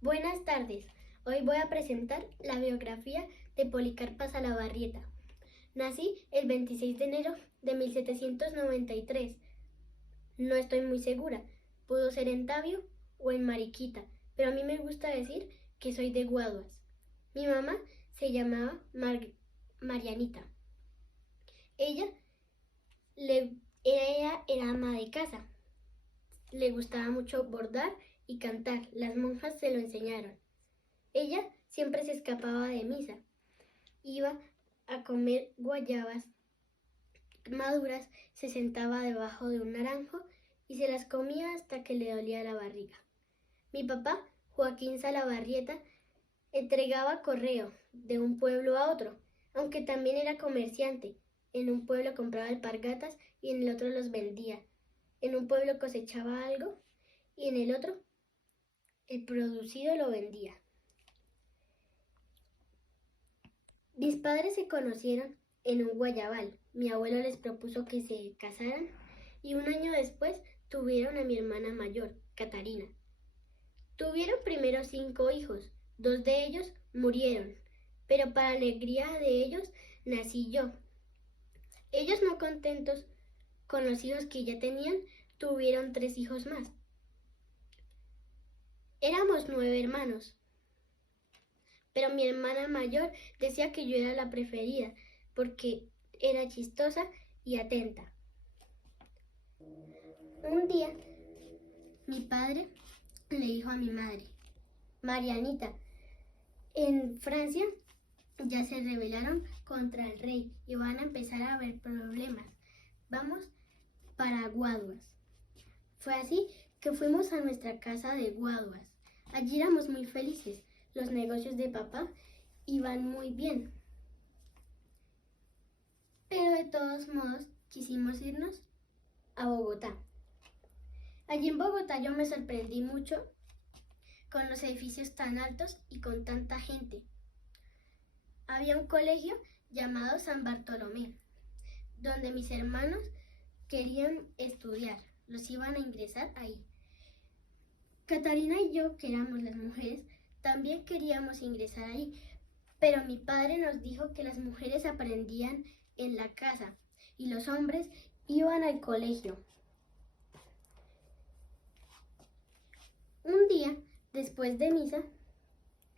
Buenas tardes. Hoy voy a presentar la biografía de Policarpa Salabarrieta. Nací el 26 de enero de 1793. No estoy muy segura. Pudo ser en Tabio o en Mariquita, pero a mí me gusta decir que soy de Guaduas. Mi mamá se llamaba Marianita. Ella era ama de casa. Le gustaba mucho bordar y cantar. Las monjas se lo enseñaron. Ella siempre se escapaba de misa. Iba a comer guayabas maduras, se sentaba debajo de un naranjo y se las comía hasta que le dolía la barriga. Mi papá, Joaquín Salabarrieta, entregaba correo de un pueblo a otro, aunque también era comerciante. En un pueblo compraba alpargatas y en el otro los vendía. En un pueblo cosechaba algo y en el otro el producido lo vendía. Mis padres se conocieron en un guayabal. Mi abuelo les propuso que se casaran y un año después tuvieron a mi hermana mayor, Catarina. Tuvieron primero 5 hijos, 2 de ellos murieron, pero para alegría de ellos nací yo. Ellos, no contentos con los hijos que ya tenían, tuvieron 3 hijos más. Éramos 9 hermanos, pero mi hermana mayor decía que yo era la preferida porque era chistosa y atenta. Un día, mi padre le dijo a mi madre: Marianita, en Francia ya se rebelaron contra el rey y van a empezar a haber problemas. Vamos para Guaduas. Fue así que fuimos a nuestra casa de Guaduas. Allí éramos muy felices. Los negocios de papá iban muy bien. Pero de todos modos quisimos irnos a Bogotá. Allí en Bogotá yo me sorprendí mucho con los edificios tan altos y con tanta gente. Había un colegio llamado San Bartolomé, donde mis hermanos querían estudiar, los iban a ingresar ahí. Catarina y yo, que éramos las mujeres, también queríamos ingresar ahí, pero mi padre nos dijo que las mujeres aprendían en la casa y los hombres iban al colegio. Un día, después de misa,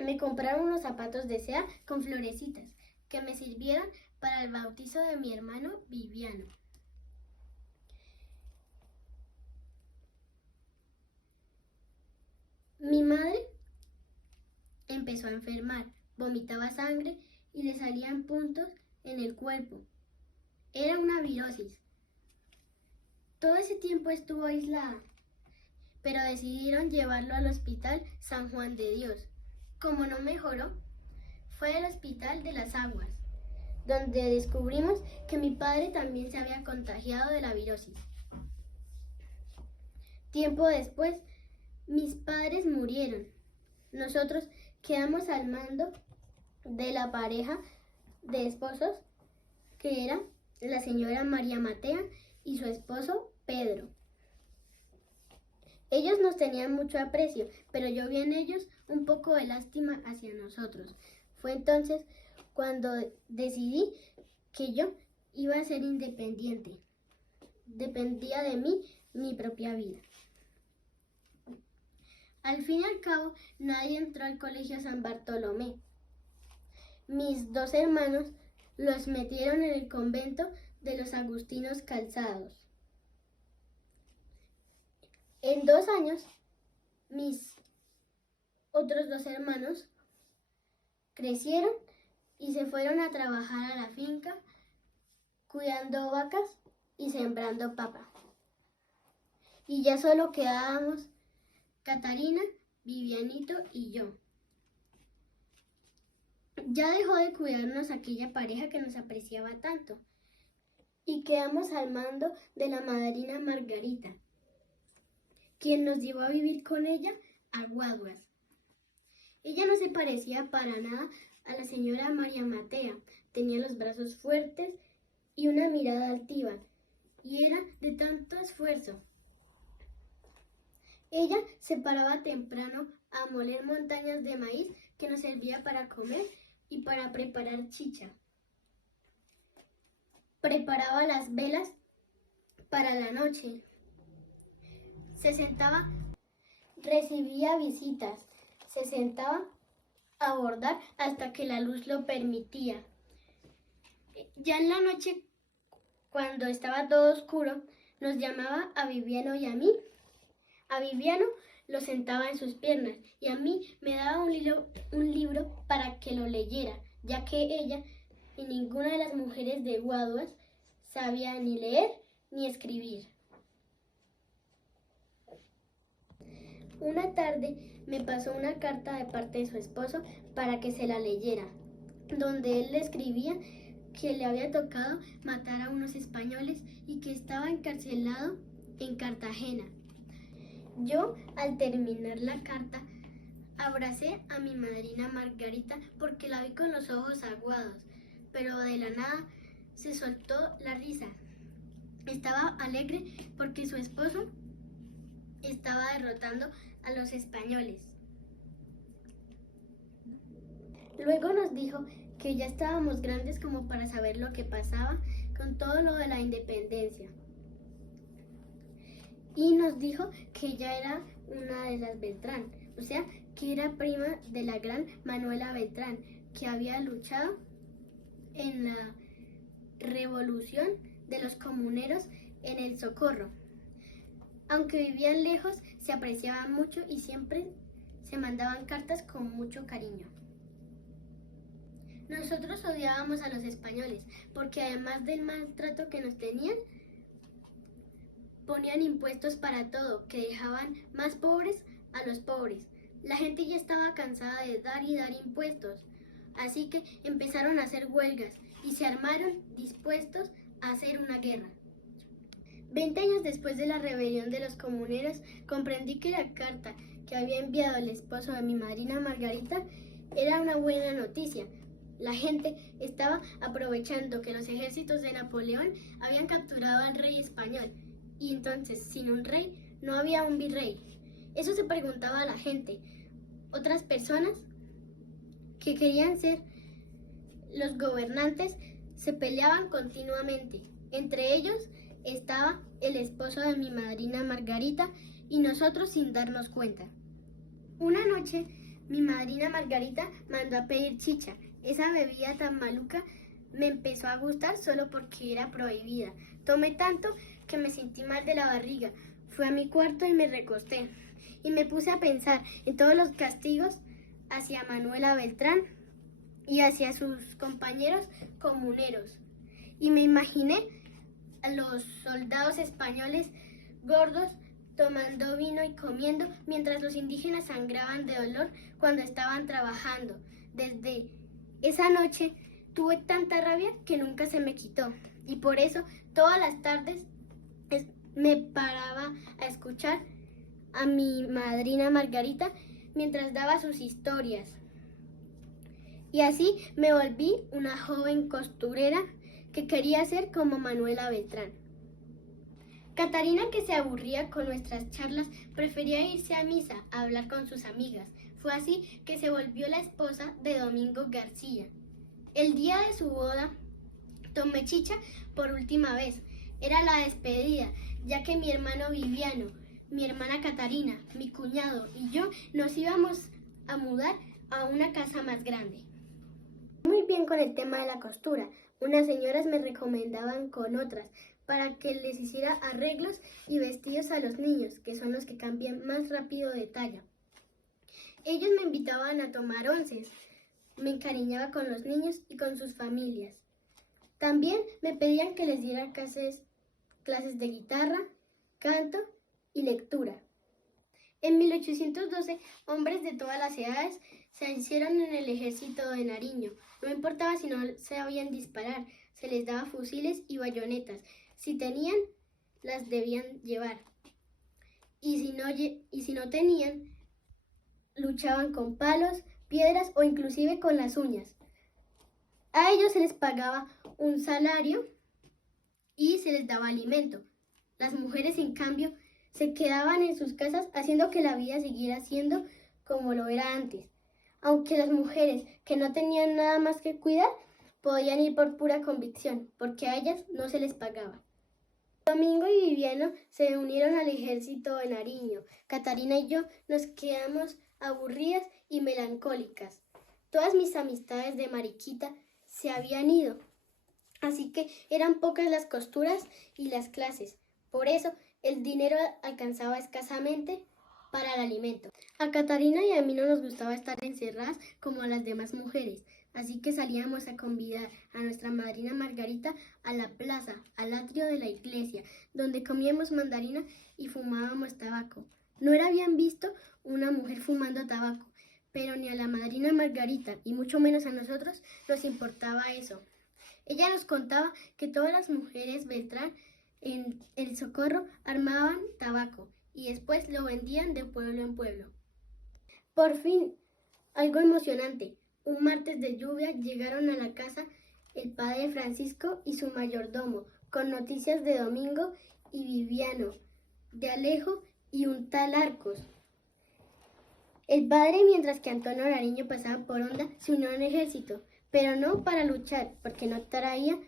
me compraron unos zapatos de seda con florecitas que me sirvieron para el bautizo de mi hermano Viviano. Mi madre empezó a enfermar, vomitaba sangre y le salían puntos en el cuerpo. Era una virosis. Todo ese tiempo estuvo aislada, pero decidieron llevarlo al hospital San Juan de Dios. Como no mejoró, fue al hospital de las Aguas, donde descubrimos que mi padre también se había contagiado de la virosis. Tiempo después, mis padres murieron. Nosotros quedamos al mando de la pareja de esposos, que era la señora María Matea y su esposo Pedro. Ellos nos tenían mucho aprecio, pero yo vi en ellos un poco de lástima hacia nosotros. Fue entonces cuando decidí que yo iba a ser independiente. Dependía de mí mi propia vida. Al fin y al cabo, nadie entró al colegio San Bartolomé. Mis 2 hermanos los metieron en el convento de los Agustinos Calzados. En 2 años, mis otros 2 hermanos crecieron y se fueron a trabajar a la finca, cuidando vacas y sembrando papa. Y ya solo quedábamos Catarina, Vivianito y yo. Ya dejó de cuidarnos aquella pareja que nos apreciaba tanto y quedamos al mando de la madrina Margarita, quien nos llevó a vivir con ella a Guaduas. Ella no se parecía para nada a la señora María Matea. Tenía los brazos fuertes y una mirada altiva, y era de tanto esfuerzo. Ella se paraba temprano a moler montañas de maíz que nos servía para comer y para preparar chicha. Preparaba las velas para la noche. Se sentaba, recibía visitas, se sentaba a bordar hasta que la luz lo permitía. Ya en la noche, cuando estaba todo oscuro, nos llamaba a Viviano y a mí. A Viviano lo sentaba en sus piernas y a mí me daba un libro para que lo leyera, ya que ella y ninguna de las mujeres de Guaduas sabía ni leer ni escribir. Una tarde me pasó una carta de parte de su esposo para que se la leyera, donde él le escribía que le había tocado matar a unos españoles y que estaba encarcelado en Cartagena. Yo, al terminar la carta, abracé a mi madrina Margarita porque la vi con los ojos aguados, pero de la nada se soltó la risa. Estaba alegre porque su esposo estaba derrotando a los españoles. Luego nos dijo que ya estábamos grandes como para saber lo que pasaba con todo lo de la independencia. Y nos dijo que ella era una de las Beltrán, o sea, que era prima de la gran Manuela Beltrán, que había luchado en la revolución de los comuneros en el Socorro. Aunque vivían lejos, se apreciaban mucho y siempre se mandaban cartas con mucho cariño. Nosotros odiábamos a los españoles porque además del maltrato que nos tenían, ponían impuestos para todo, que dejaban más pobres a los pobres. La gente ya estaba cansada de dar y dar impuestos, así que empezaron a hacer huelgas y se armaron dispuestos a hacer una guerra. 20 años después de la rebelión de los comuneros, comprendí que la carta que había enviado el esposo de mi madrina Margarita era una buena noticia. La gente estaba aprovechando que los ejércitos de Napoleón habían capturado al rey español y entonces sin un rey no había un virrey. Eso se preguntaba a la gente. Otras personas que querían ser los gobernantes se peleaban continuamente. Entre ellos estaba el esposo de mi madrina Margarita y nosotros sin darnos cuenta. Una noche mi madrina Margarita mandó a pedir chicha. Esa bebida tan maluca me empezó a gustar solo porque era prohibida. Tomé tanto que me sentí mal de la barriga. Fui a mi cuarto y me recosté. Y me puse a pensar en todos los castigos hacia Manuela Beltrán y hacia sus compañeros comuneros. Y me imaginé a los soldados españoles gordos tomando vino y comiendo mientras los indígenas sangraban de dolor cuando estaban trabajando. Desde esa noche tuve tanta rabia que nunca se me quitó y por eso todas las tardes me paraba a escuchar a mi madrina Margarita mientras daba sus historias. Y así me volví una joven costurera que quería ser como Manuela Beltrán. Catarina, que se aburría con nuestras charlas, prefería irse a misa a hablar con sus amigas. Fue así que se volvió la esposa de Domingo García. El día de su boda tomé chicha por última vez. Era la despedida, ya que mi hermano Viviano, mi hermana Catarina, mi cuñado y yo nos íbamos a mudar a una casa más grande. Muy bien con el tema de la costura. Unas señoras me recomendaban con otras para que les hiciera arreglos y vestidos a los niños, que son los que cambian más rápido de talla. Ellos me invitaban a tomar onces. Me encariñaba con los niños y con sus familias. También me pedían que les diera clases de guitarra, canto y lectura. En 1812, hombres de todas las edades se hicieron en el ejército de Nariño. No importaba si no sabían disparar, se les daba fusiles y bayonetas. Si tenían, las debían llevar. Y si no tenían, luchaban con palos, piedras o inclusive con las uñas. A ellos se les pagaba un salario y se les daba alimento. Las mujeres, en cambio, se quedaban en sus casas haciendo que la vida siguiera siendo como lo era antes, aunque las mujeres que no tenían nada más que cuidar podían ir por pura convicción, porque a ellas no se les pagaba. Domingo y Viviano se unieron al ejército de Nariño. Catarina y yo nos quedamos aburridas y melancólicas. Todas mis amistades de Mariquita se habían ido, así que eran pocas las costuras y las clases. Por eso el dinero alcanzaba escasamente para el alimento. A Catarina y a mí no nos gustaba estar encerradas como a las demás mujeres, así que salíamos a convidar a nuestra madrina Margarita a la plaza, al atrio de la iglesia, donde comíamos mandarina y fumábamos tabaco. No era bien visto una mujer fumando tabaco, pero ni a la madrina Margarita, y mucho menos a nosotros, nos importaba eso. Ella nos contaba que todas las mujeres Beltrán en El Socorro armaban tabaco y después lo vendían de pueblo en pueblo. Por fin, algo emocionante. Un martes de lluvia llegaron a la casa el padre Francisco y su mayordomo, con noticias de Domingo y Viviano, de Alejo y un tal Arcos. El padre, mientras que Antonio Nariño pasaba por Honda, se unió al ejército, pero no para luchar, porque no traía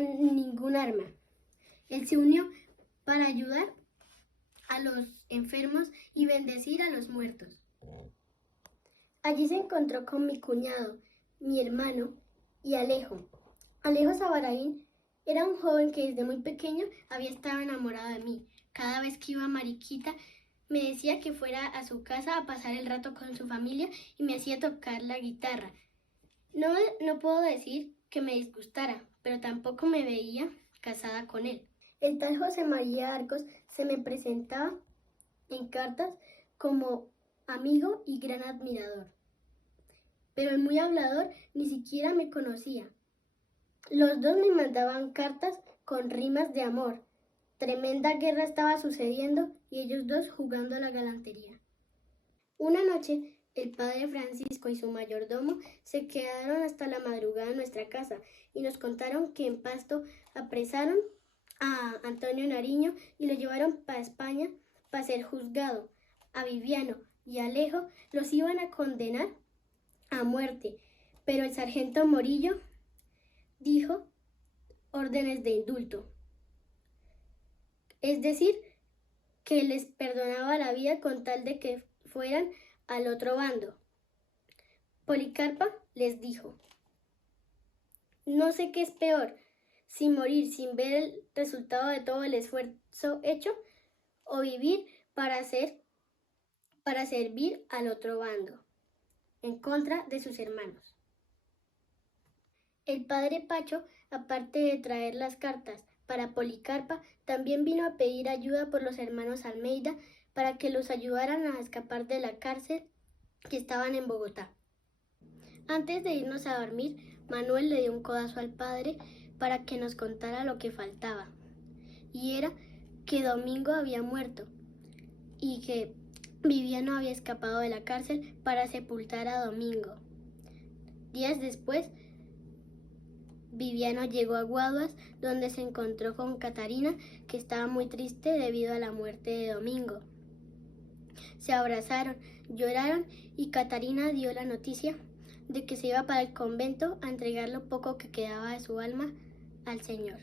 ningún arma. Él se unió para ayudar a los enfermos y bendecir a los muertos. Allí se encontró con mi cuñado, mi hermano y Alejo. Alejo Sabaraín era un joven que desde muy pequeño había estado enamorado de mí. Cada vez que iba a Mariquita me decía que fuera a su casa a pasar el rato con su familia y me hacía tocar la guitarra. No puedo decir que me disgustara, pero tampoco me veía casada con él. El tal José María Arcos se me presentaba en cartas como amigo y gran admirador. Pero el muy hablador ni siquiera me conocía. Los dos me mandaban cartas con rimas de amor. Tremenda guerra estaba sucediendo y ellos dos jugando a la galantería. Una noche, el padre Francisco y su mayordomo se quedaron hasta la madrugada en nuestra casa y nos contaron que en Pasto apresaron a Antonio Nariño y lo llevaron para España para ser juzgado. A Viviano y Alejo los iban a condenar a muerte, pero el sargento Morillo dijo órdenes de indulto. Es decir, que les perdonaba la vida con tal de que fueran al otro bando. Policarpa les dijo: no sé qué es peor, si morir sin ver el resultado de todo el esfuerzo hecho, o vivir para servir al otro bando, en contra de sus hermanos. El padre Pacho, aparte de traer las cartas para Policarpa, también vino a pedir ayuda por los hermanos Almeida para que los ayudaran a escapar de la cárcel que estaban en Bogotá. Antes de irnos a dormir, Manuel le dio un codazo al padre para que nos contara lo que faltaba, y era que Domingo había muerto y que Viviano había escapado de la cárcel para sepultar a Domingo. Días después, Viviano llegó a Guaduas, donde se encontró con Catarina, que estaba muy triste debido a la muerte de Domingo. Se abrazaron, lloraron y Catarina dio la noticia de que se iba para el convento a entregar lo poco que quedaba de su alma al Señor.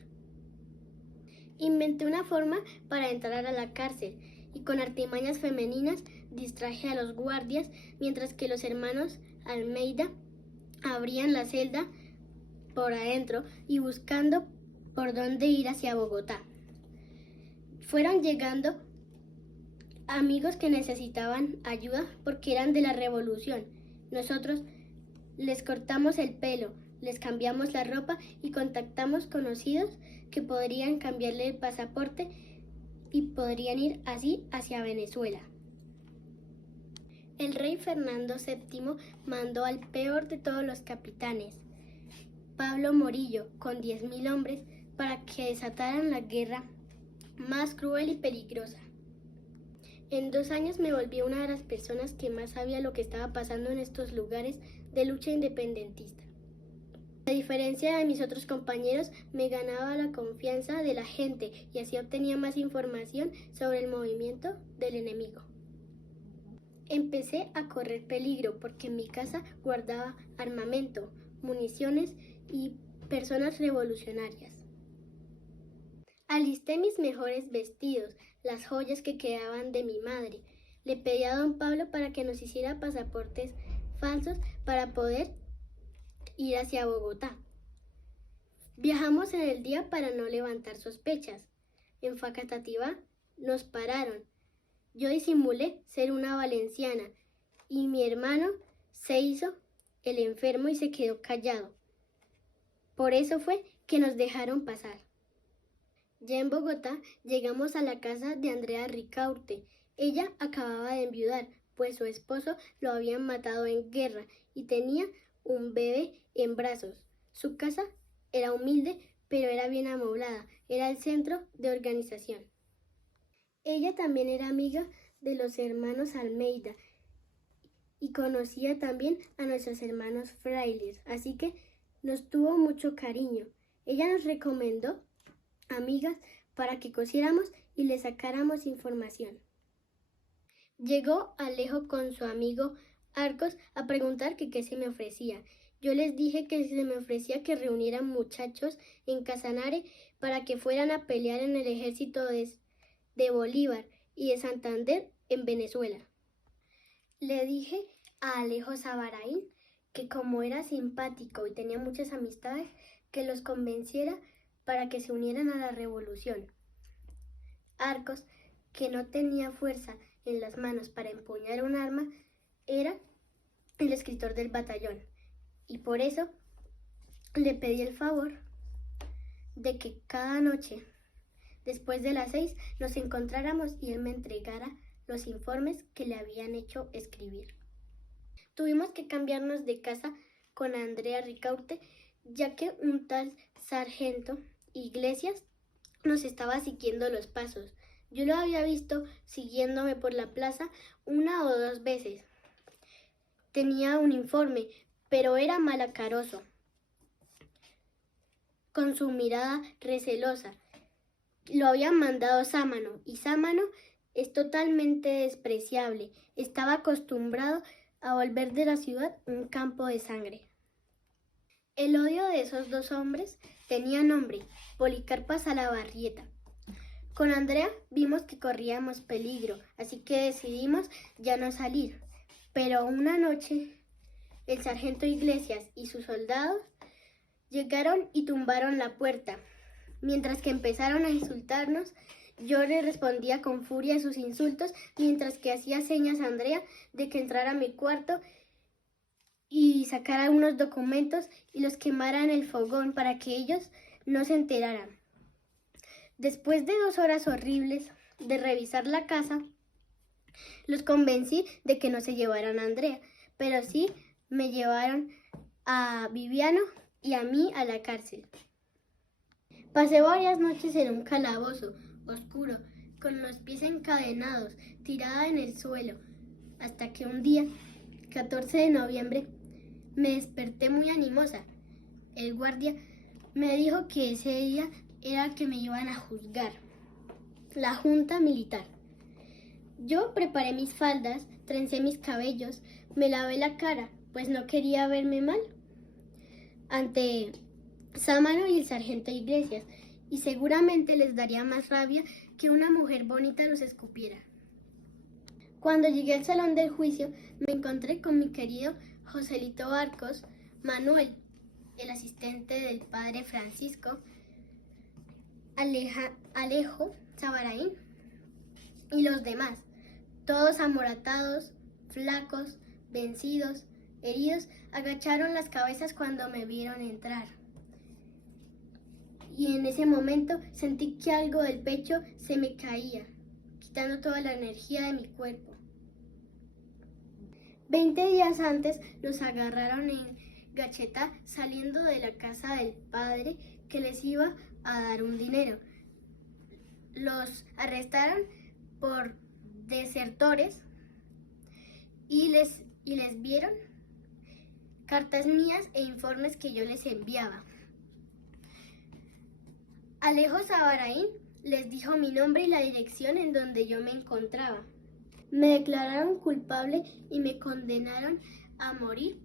Inventé una forma para entrar a la cárcel y con artimañas femeninas distraje a los guardias mientras que los hermanos Almeida abrían la celda por adentro y buscando por dónde ir hacia Bogotá. Fueron llegando amigos que necesitaban ayuda porque eran de la revolución. Nosotros les cortamos el pelo, les cambiamos la ropa y contactamos conocidos que podrían cambiarle el pasaporte y podrían ir así hacia Venezuela. El rey Fernando VII mandó al peor de todos los capitanes, Pablo Morillo, con 10.000 hombres, para que desataran la guerra más cruel y peligrosa. En 2 años me volví una de las personas que más sabía lo que estaba pasando en estos lugares de lucha independentista. A diferencia de mis otros compañeros, me ganaba la confianza de la gente y así obtenía más información sobre el movimiento del enemigo. Empecé a correr peligro porque en mi casa guardaba armamento, municiones y personas revolucionarias. Alisté mis mejores vestidos, las joyas que quedaban de mi madre. Le pedí a don Pablo para que nos hiciera pasaportes falsos para poder ir hacia Bogotá. Viajamos en el día para no levantar sospechas. En Facatativá nos pararon. Yo disimulé ser una valenciana y mi hermano se hizo el enfermo y se quedó callado. Por eso fue que nos dejaron pasar. Ya en Bogotá llegamos a la casa de Andrea Ricaurte. Ella acababa de enviudar, pues su esposo lo habían matado en guerra y tenía un bebé en brazos. Su casa era humilde, pero era bien amoblada. Era el centro de organización. Ella también era amiga de los hermanos Almeida y conocía también a nuestros hermanos frailes, así que nos tuvo mucho cariño. Ella nos recomendó amigas para que cosiéramos y le sacáramos información. Llegó Alejo con su amigo Arcos a preguntar que qué se me ofrecía. Yo les dije que se me ofrecía que reunieran muchachos en Casanare para que fueran a pelear en el ejército de Bolívar y de Santander en Venezuela. Le dije a Alejo Sabarain que como era simpático y tenía muchas amistades, que los convenciera para que se unieran a la revolución. Arcos, que no tenía fuerza en las manos para empuñar un arma, era el escritor del batallón y por eso le pedí el favor de que cada noche, después de las 6, nos encontráramos y él me entregara los informes que le habían hecho escribir. Tuvimos que cambiarnos de casa con Andrea Ricaurte, ya que un tal sargento Iglesias nos estaba siguiendo los pasos. Yo lo había visto siguiéndome por la plaza 1 o 2 veces. Tenía un informe, pero era malacaroso, con su mirada recelosa. Lo habían mandado Sámano, y Sámano es totalmente despreciable. Estaba acostumbrado a volver de la ciudad un campo de sangre. El odio de esos 2 hombres tenía nombre: Policarpa Salabarrieta. Con Andrea vimos que corríamos peligro, así que decidimos ya no salir. Pero una noche, el sargento Iglesias y sus soldados llegaron y tumbaron la puerta. Mientras que empezaron a insultarnos, yo le respondía con furia a sus insultos, mientras que hacía señas a Andrea de que entrara a mi cuarto y sacara unos documentos y los quemara en el fogón para que ellos no se enteraran. Después de 2 horas horribles de revisar la casa, los convencí de que no se llevaran a Andrea, pero sí me llevaron a Viviano y a mí a la cárcel. Pasé varias noches en un calabozo oscuro, con los pies encadenados, tirada en el suelo, hasta que un día, 14 de noviembre, me desperté muy animosa. El guardia me dijo que ese día era que me iban a juzgar, la junta militar. Yo preparé mis faldas, trencé mis cabellos, me lavé la cara, pues no quería verme mal ante Sámano y el sargento Iglesias, y seguramente les daría más rabia que una mujer bonita los escupiera. Cuando llegué al salón del juicio, me encontré con mi querido Joselito Arcos, Manuel, el asistente del padre Francisco, Alejo Sabarain y los demás, todos amoratados, flacos, vencidos, heridos, agacharon las cabezas cuando me vieron entrar. Y en ese momento sentí que algo del pecho se me caía, quitando toda la energía de mi cuerpo. 20 días antes los agarraron en Gacheta saliendo de la casa del padre que les iba a dar un dinero. Los arrestaron por desertores y les vieron cartas mías e informes que yo les enviaba. Alejo Sabarain les dijo mi nombre y la dirección en donde yo me encontraba. Me declararon culpable y me condenaron a morir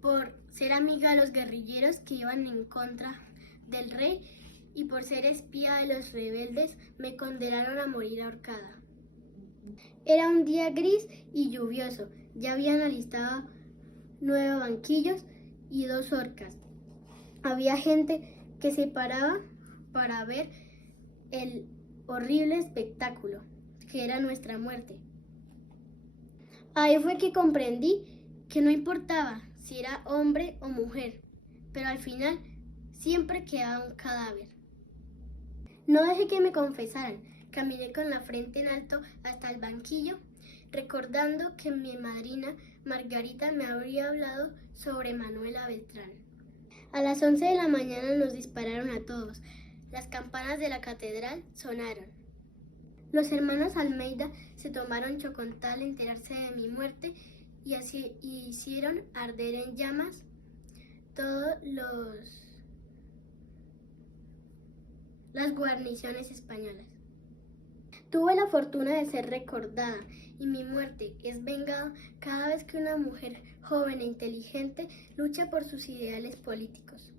por ser amiga de los guerrilleros que iban en contra del rey y por ser espía de los rebeldes me condenaron a morir ahorcada. Era un día gris y lluvioso. Ya habían alistado 9 banquillos y 2 horcas. Había gente que se paraba para ver el horrible espectáculo que era nuestra muerte. Ahí fue que comprendí que no importaba si era hombre o mujer, pero al final siempre quedaba un cadáver. No dejé que me confesaran. Caminé con la frente en alto hasta el banquillo, recordando que mi madrina Margarita me habría hablado sobre Manuela Beltrán. A las 11 de la mañana nos dispararon a todos. Las campanas de la catedral sonaron. Los hermanos Almeida se tomaron chocontal al enterarse de mi muerte y así hicieron arder en llamas todos las guarniciones españolas. Tuve la fortuna de ser recordada y mi muerte es vengada cada vez que una mujer joven e inteligente lucha por sus ideales políticos.